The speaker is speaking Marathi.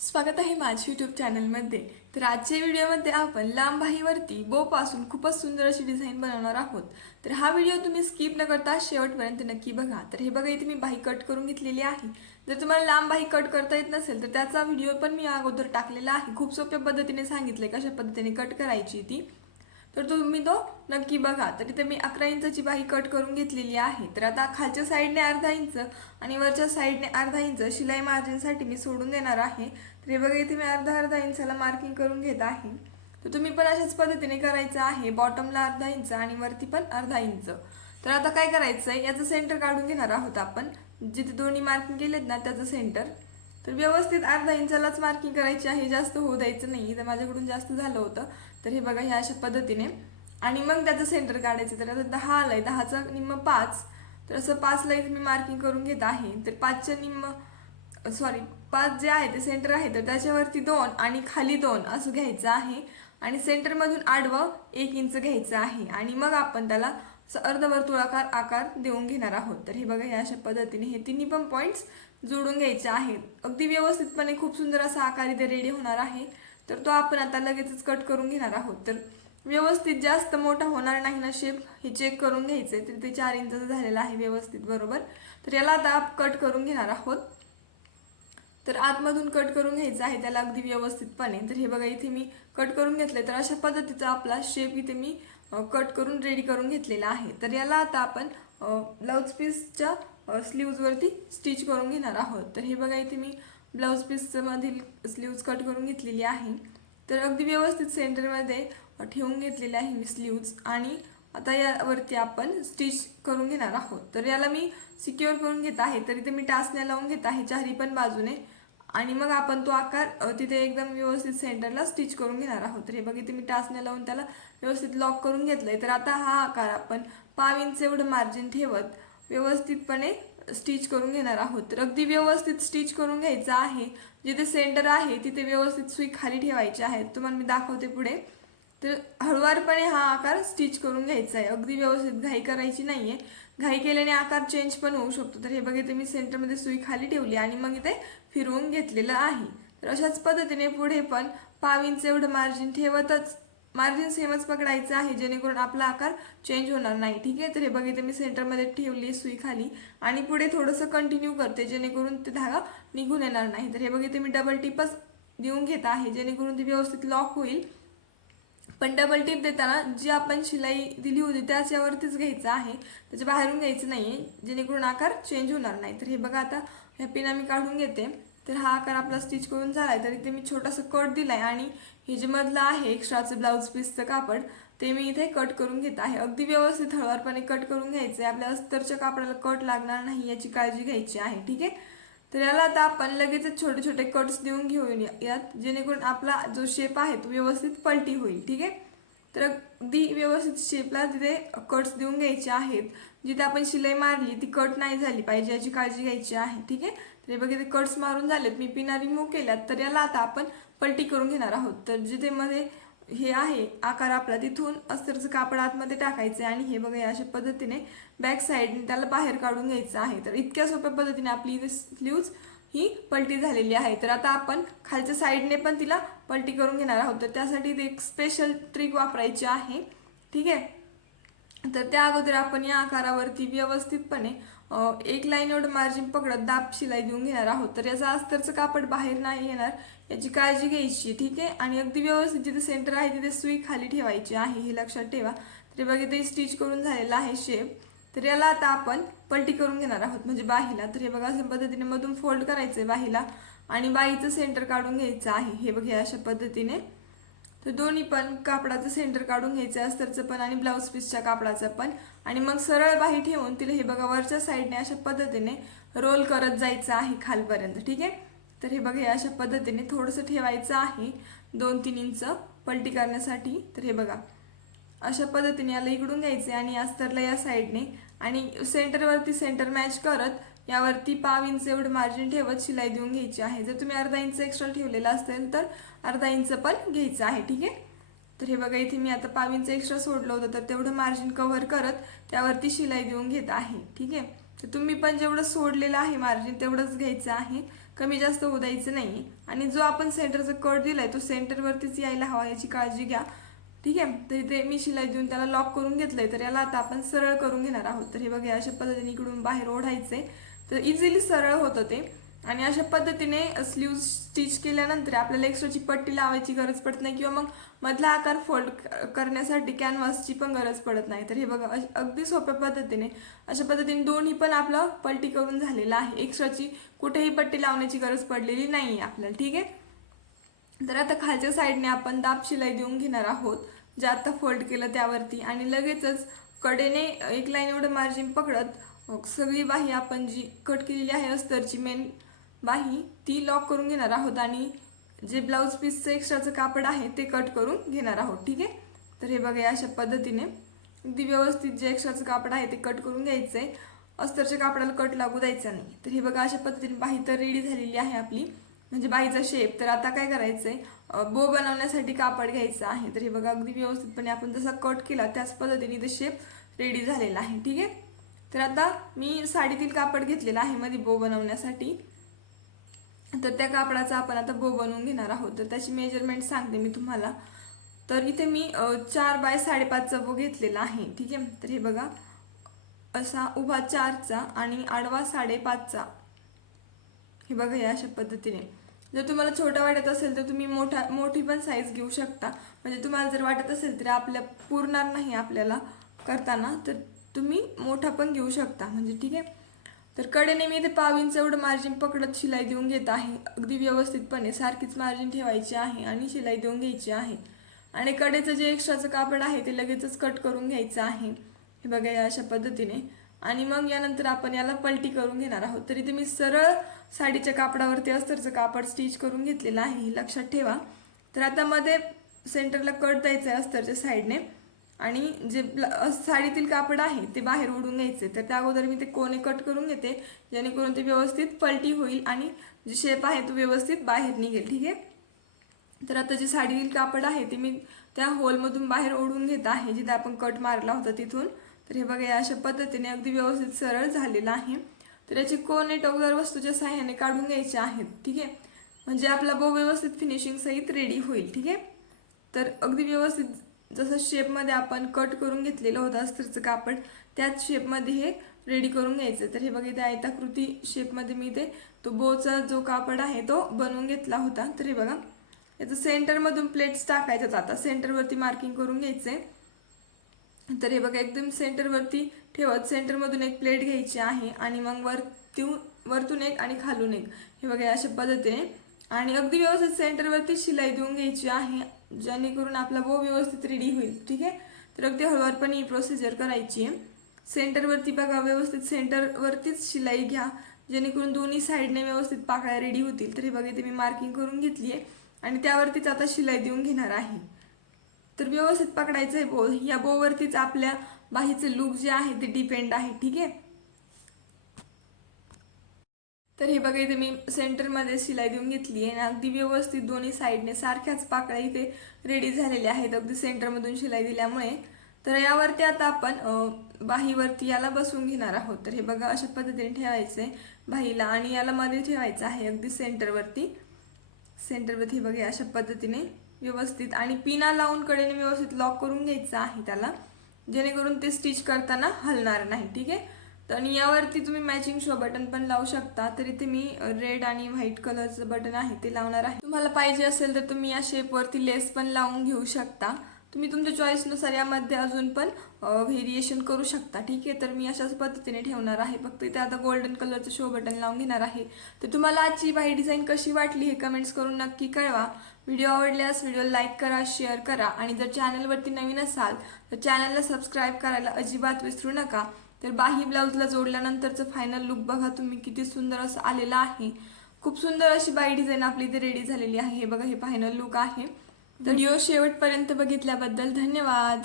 स्वागत आहे माझ्या यूट्यूब चॅनलमध्ये तर आजच्या व्हिडिओमध्ये आपण लांबाहीवरती बोपासून खूपच सुंदर अशी डिझाईन बनवणार आहोत. तर हा व्हिडिओ तुम्ही स्किप न करता शेवटपर्यंत नक्की बघा. तर हे बघा इथे मी बाही कट करून घेतलेली आहे. जर तुम्हाला लांब बाही कट करता येत नसेल तर त्याचा व्हिडिओ पण मी अगोदर टाकलेला आहे. खूप सोप्या पद्धतीने सांगितलं कशा पद्धतीने कट करायची ती. तर तुम्ही तो नक्की बघा. तर इथे मी अकरा इंचाची बाही कट करून घेतलेली आहे. तर आता खालच्या साईडने अर्धा इंच आणि वरच्या साईडने अर्धा इंच शिलाई मार्जिनसाठी मी सोडून देणार आहे. तर हे बघा इथे मी अर्धा अर्धा इंचाला मार्किंग करून घेत आहे. तर तुम्ही पण अशाच पद्धतीने करायचं आहे. बॉटमला अर्धा इंच आणि वरती पण अर्धा इंच. तर आता काय करायचं आहे याचं सेंटर काढून घेणार आहोत आपण. जिथे दोन्ही मार्किंग केलेत ना त्याचं सेंटर तर व्यवस्थित अर्धा इंचालाच मार्किंग करायची आहे. जास्त होऊ द्यायचं नाही. तर माझ्याकडून जास्त झालं होतं. तर हे बघा ह्या अशा पद्धतीने. आणि मग त्याचं सेंटर काढायचं. तर आता दहा आलंय. दहाचं निम्म पाच. तर असं पाचला इथे मी मार्किंग करून घेत आहे. तर पाचच्या निम्म सॉरी पाच जे आहे ते सेंटर आहे. तर त्याच्यावरती दोन आणि खाली दोन असं घ्यायचं आहे. आणि सेंटरमधून आडवं एक इंच घ्यायचं आहे. आणि मग आपण त्याला असं अर्धवर्तुळाकार आकार देऊन घेणार आहोत. तर हे बघा या अशा पद्धतीने हे तिन्ही पण पॉईंट्स जोडून घ्यायचे आहेत. अगदी व्यवस्थितपणे खूप सुंदर असा आकार इथे रेडी होणार आहे. तर तो आपण आता लगेचच कट करून घेणार आहोत. तर व्यवस्थित जास्त मोठा होणार नाही ना शेप हे चेक करून घ्यायचे तर ते चार इंचाचं झालेलं आहे व्यवस्थित बरोबर? तर याला आता कट करून घेणार आहोत. तर आतमधून कट करून घ्यायचं आहे त्याला अगदी व्यवस्थितपणे. तर हे बघा इथे मी कट करून घेतले तर अशा पद्धतीचा आपला शेप इथे मी कट करून रेडी करून घेतलेला आहे. तर याला आता आपण ब्लाऊज पीसच्या स्लीव्जवरती स्टिच करून घेणार आहोत. तर हे बघा इथे मी ब्लाऊज पीसमधील स्लीव्ज कट करून घेतलेली आहे. तर अगदी व्यवस्थित सेंटरमध्ये ठेवून घेतलेले आहे मी स्लीव्ज आणि आता यावरती आपण स्टिच करून घेणार आहोत. तर याला मी सिक्युअर करून घेत आहे. तर इथे मी टाचण्या लावून घेत आहे. चारी पण बाजूने. आणि मग आपण तो आकार तिथे एकदम व्यवस्थित सेंटरला स्टिच करून घेणार आहोत. तर हे बघ इथे मी टाचण्या लावून त्याला व्यवस्थित लॉक करून घेतलंय. तर आता हा आकार आपण पाव इंच एवढं मार्जिन ठेवत व्यवस्थितपणे स्टिच करून घेणार आहोत. तर अगदी व्यवस्थित स्टिच करून घ्यायचं आहे. जिथे सेंटर आहे तिथे व्यवस्थित सुई खाली ठेवायची आहे. तुम्हाला मी दाखवते पुढे. तर हळुवारपणे हा आकार स्टिच करून घ्यायचा आहे. अगदी व्यवस्थित घाई करायची नाहीये. घाई केल्याने आकार चेंज पण होऊ शकतो. तर हे बघितले मी सेंटरमध्ये सुई खाली ठेवली आणि मग इथे फिरवून घेतलेलं आहे. तर अशाच पद्धतीने पुढे पण पाव इंच एवढं मार्जिन ठेवतच मार्जिन सेमच पकडायचं आहे जेणेकरून आपला आकार चेंज होणार नाही. ठीक आहे? तर हे बघितलं मी सेंटरमध्ये ठेवली सुई खाली आणि पुढे थोडंसं कंटिन्यू करते जेणेकरून ते धागा निघून येणार नाही. तर हे बघितलं मी डबल टिपच देऊन घेत आहे जेणेकरून ते व्यवस्थित लॉक होईल. पण डबल टिप देताना जी आपण शिलाई दिली होती त्याच यावरतीच घ्यायचं आहे. त्याच्या बाहेरून घ्यायचं नाही जेणेकरून आकार चेंज होणार नाही. तर हे बघा आता ह्या पिना मी काढून घेते. तर हा आकार आपला स्टिच करून झाला आहे तर इथे मी छोटासा कट दिला आहे आणि हे जे मधलं आहे एक्स्ट्राचं ब्लाऊज पीसचं कापड ते मी इथे कट करून घेत आहे. अगदी व्यवस्थित हळवारपणे कट करून घ्यायचं आहे आपल्या अस्तरच्या कापडाला कट लागणार नाही याची काळजी घ्यायची आहे ठीक आहे? तर याला आता आपण लगेचच छोटे छोटे कट्स देऊन घेऊन यात जेणेकरून आपला जो शेप आहे तो व्यवस्थित पलटी होईल ठीक आहे? तर अगदी व्यवस्थित शेपला तिथे कट्स देऊन घ्यायचे आहेत. जिथे आपण शिलाई मारली ती कट नाही झाली पाहिजे याची काळजी घ्यायची आहे ठीक आहे? ते बघे ते कट्स मारून झालेत. मी पिना रिमूव्ह केल्यात तर याला आता आपण पलटी करून घेणार आहोत. तर जिथे मध्ये हे आहे आकार आपला तिथून अस्तरचं कापड आतमध्ये टाकायचं आहे. आणि हे बघा या अशा पद्धतीने बॅक साईडने त्याला बाहेर काढून घ्यायचं आहे. तर इतक्या सोप्या पद्धतीने आपली स्लीव्ज ही पलटी झालेली आहे. तर आता आपण खालच्या साईडने पण तिला पलटी करून घेणार आहोत. तर त्यासाठी एक स्पेशल ट्रिक वापरायची आहे. ठीक आहे? तर त्या अगोदर आपण या आकारावरती व्यवस्थितपणे एक लाईन एवढं मार्जिन पकडत दाब शिलाई देऊन घेणार आहोत. तर याचा अस्तरचं कापड बाहेर नाही येणार. याची काळजी घ्यायची ठीक आहे? आणि अगदी व्यवस्थित जिथे सेंटर आहे तिथे सुई खाली ठेवायची आहे हे लक्षात ठेवा. तरी बघा ते स्टिच करून झालेलं आहे शेप तर याला आता आपण पलटी करून घेणार आहोत म्हणजे बाहीला. तर हे बघा अशा पद्धतीने मधून फोल्ड करायचं आहे बाहीला. आणि बाईचं सेंटर काढून घ्यायचं आहे. हे बघा अशा पद्धतीने तर दोन्ही पण कापडाचं सेंटर काढून घ्यायचं अस्तरचं पण आणि ब्लाऊज पीसच्या कापडाचं पण. आणि मग सरळ बाही ठेवून तिला हे बघा वरच्या साईडने अशा पद्धतीने रोल करत जायचं आहे खालपर्यंत ठीक आहे? तर हे बघा हे अशा पद्धतीने थोडंसं ठेवायचं आहे. दोन तीन इंच पलटी करण्यासाठी. तर हे बघा अशा पद्धतीने याला इकडून घ्यायचे आणि अस्तरला या साईडने आणि सेंटरवरती सेंटर मॅच करत यावरती पाव इंच एवढं मार्जिन ठेवत शिलाई देऊन घ्यायची आहे. जर तुम्ही अर्धा इंच एक्स्ट्रा ठेवलेला असेल तर अर्धा इंच पण घ्यायचं आहे ठीक आहे? तर हे बघा इथे मी आता पाव इंच एक्स्ट्रा सोडलं होतं तर तेवढं मार्जिन कव्हर करत त्यावरती शिलाई देऊन घेत आहे ठीक आहे? तर तुम्ही पण जेवढं सोडलेलं आहे मार्जिन तेवढंच घ्यायचं आहे. कमी जास्त होऊ द्यायचं नाही. आणि जो आपण सेंटरचा कट दिलाय तो सेंटरवरतीच यायला हवा याची काळजी घ्या. ठीक आहे? तर इथे मी शिलाई देऊन त्याला लॉक करून घेतलंय तर याला आता आपण सरळ करून घेणार आहोत. तर हे बघा अशा पद्धतीने इकडून बाहेर ओढायचंय. तर इझिली सरळ होतं ते. आणि अशा पद्धतीने स्लीव स्टिच केल्यानंतर आपल्याला एक्स्ट्राची पट्टी लावायची गरज पडत नाही किंवा मग मधला आकार फोल्ड करण्यासाठी कॅनव्हासची पण गरज पडत नाही. तर हे बघा अगदी सोप्या पद्धतीने अशा पद्धतीने दोन्ही पण आपलं पलटी करून झालेलं आहे. एक्स्ट्राची कुठेही पट्टी लावण्याची गरज पडलेली नाही आहे आपल्याला ठीक आहे? तर आता खालच्या साईडने आपण दाब शिलाई देऊन घेणार आहोत जे आता फोल्ड केलं त्यावरती. आणि लगेचच कडेने एक लाईन एवढं मार्जिन पकडत अ, सगळी बाही आपण जी कट केलेली आहे अस्तरची मेन बाही ती लॉक करून घेणार आहोत आणि जे ब्लाऊज पीसचं एक्स्ट्राचं कापड आहे ते कट करून घेणार आहोत ठीक आहे? तर हे बघा या अशा पद्धतीने अगदी व्यवस्थित जे एक्स्ट्राचं कापड आहे ते कट करून घ्यायचं आहे अस्तरच्या कापडाला कट लागू द्यायचा नाही. तर हे बघा अशा पद्धतीने बाही तर रेडी झालेली आहे आपली. म्हणजे बाईचा शेप तर आता काय करायचं आहे बो बनवण्यासाठी कापड घ्यायचं आहे. तर हे बघा अगदी व्यवस्थितपणे आपण जसा कट केला त्याच पद्धतीने ते शेप रेडी झालेला आहे ठीक आहे? तर आता मी साडीतील कापड घेतलेला आहे मध्ये बो बनवण्यासाठी. तर त्या कापडाचा आपण आता बो बनवून घेणार आहोत. तर त्याची मेजरमेंट सांगते मी तुम्हाला. तर इथे मी चार बाय साडेपाचचा बो घेतलेला आहे. ठीक आहे? तर हे बघा. असा उभा चारचा आणि आडवा साडेपाचचा. हे बघा या अशा पद्धतीने. जर तुम्हाला छोटा वाटत असेल तर तुम्ही मोठा मोठी पण साईज घेऊ शकता. म्हणजे तुम्हाला जर वाटत असेल तर आपल्या पुरणार नाही आपल्याला करताना. तर तुम्ही मोठा पण घेऊ शकता. म्हणजे ठीक आहे? तर कडेने मी इथे पाव इंच एवढं मार्जिन पकडत शिलाई देऊन घेत आहे. अगदी व्यवस्थितपणे सारखीच मार्जिन ठेवायची आहे आणि शिलाई देऊन घ्यायची आहे. आणि कडेचं जे एक्स्ट्राचं कापड आहे ते लगेचच कट करून घ्यायचं आहे. हे बघा या अशा पद्धतीने. आणि मग यानंतर आपण याला पलटी करून घेणार आहोत. तर इथे मी सरळ साडीच्या कापडावरती अस्तरचं कापड स्टिच करून घेतलेलं आहे. हे लक्षात ठेवा. तर आता मध्ये सेंटरला कट द्यायचं आहे अस्तरच्या साईडने आणि जे साडीतील कापड आहे ते बाहेर ओढून घ्यायचे. तर त्या अगोदर मी ते कोणे कट करून घेते जेणेकरून ते व्यवस्थित पलटी होईल आणि जे शेप आहे तो व्यवस्थित बाहेर निघेल ठीक आहे? तर आता जे साडीतील कापड आहे ते मी त्या होलमधून बाहेर ओढून घेत आहे जिथे आपण कट मारला होता तिथून. तर हे बघा या अशा पद्धतीने अगदी व्यवस्थित सरळ झालेलं आहे. तर याचे कोणे टोकदार वस्तूच्या सहाय्याने काढून घ्यायचे आहेत ठीक आहे? म्हणजे आपला बो व्यवस्थित फिनिशिंग सहित रेडी होईल ठीक आहे? तर अगदी व्यवस्थित जसं शेपमध्ये आपण कट करून घेतलेलं होतं अस्तरचं कापड त्याच शेपमध्ये हे रेडी करून घ्यायचं. तर हे बघा इथे आयताकृती शेपमध्ये मी ते तो बोचा जो कापड आहे तो बनवून घेतला होता. तर हे बघा याचं सेंटरमधून प्लेट्स टाकायच्यात. आता सेंटरवरती मार्किंग करून घ्यायचंय. तर हे बघा एकदम सेंटरवरती ठेवत सेंटरमधून एक प्लेट घ्यायची आहे आणि मग वरतून वरतून एक आणि खालून एक. हे बघा अशा पद्धतीने. आणि अगदी व्यवस्थित सेंटरवरती शिलाई देऊन घ्यायची आहे. जेणेकरून आपला बो व्यवस्थित रेडी होईल ठीक आहे? तर अगदी हळूवारपणे ही प्रोसिजर करायची आहे. सेंटरवरती बघा व्यवस्थित सेंटरवरतीच शिलाई घ्या. जेणेकरून दोन्ही साईडने व्यवस्थित पाकळ्या रेडी होतील. तर हे बघा इथे मी मार्किंग करून घेतली आहे. आणि त्यावरतीच आता शिलाई देऊन घेणार आहे. तर व्यवस्थित पकडायचं आहे बो या बोवरतीच आपल्या बाहीचं लुक जे आहे ते डिपेंड आहे ठीक आहे? तर हे बघा इथे मी सेंटरमध्ये शिलाई देऊन घेतली आहे आणि अगदी व्यवस्थित दोन्ही साईडने सारख्याच पाकळ्या इथे रेडी झालेल्या आहेत. अगदी सेंटरमधून शिलाई दिल्यामुळे. तर यावरती आता आपण बाहीवरती याला बसवून घेणार आहोत. तर हे बघा अशा पद्धतीने ठेवायचं आहे बाहीला आणि याला मध्ये ठेवायचं आहे अगदी सेंटरवरती. सेंटरवरती हे बघा अशा पद्धतीने व्यवस्थित आणि पिना लावून कडेने व्यवस्थित लॉक करून घ्यायचं आहे त्याला जेणेकरून ते स्टिच करताना हलणार नाही. ठीक आहे? तर आणि यावरती तुम्ही मॅचिंग शो बटन पण लावू शकता. तर इथे मी रेड आणि व्हाईट कलरचं बटन आहे ते लावणार आहे. तुम्हाला पाहिजे असेल तर तुम्ही या शेपवरती लेस पण लावून घेऊ शकता. तुम्ही तुमच्या चॉईसनुसार यामध्ये अजून पण व्हेरिएशन करू शकता. ठीक आहे? तर मी अशाच पद्धतीने ठेवणार आहे. फक्त इथे आता गोल्डन कलरचं शो बटन लावून घेणार आहे. तर तुम्हाला आजची बाही डिझाईन कशी वाटली हे कमेंट्स करून नक्की कळवा. व्हिडिओ आवडल्यास व्हिडिओ लाईक करा शेअर करा. आणि जर चॅनलवरती नवीन असाल तर चॅनलला सबस्क्राईब करायला अजिबात विसरू नका. तर बाही ब्लाऊजला जोडल्यानंतरचं फायनल लुक बघा तुम्ही किती सुंदर असं आलेलं आहे. खूप सुंदर अशी बाई डिझाईन आपली इथे रेडी झालेली आहे. हे बघा हे फायनल लुक आहे. तर व्हिडिओ शेवटपर्यंत बघितल्याबद्दल धन्यवाद.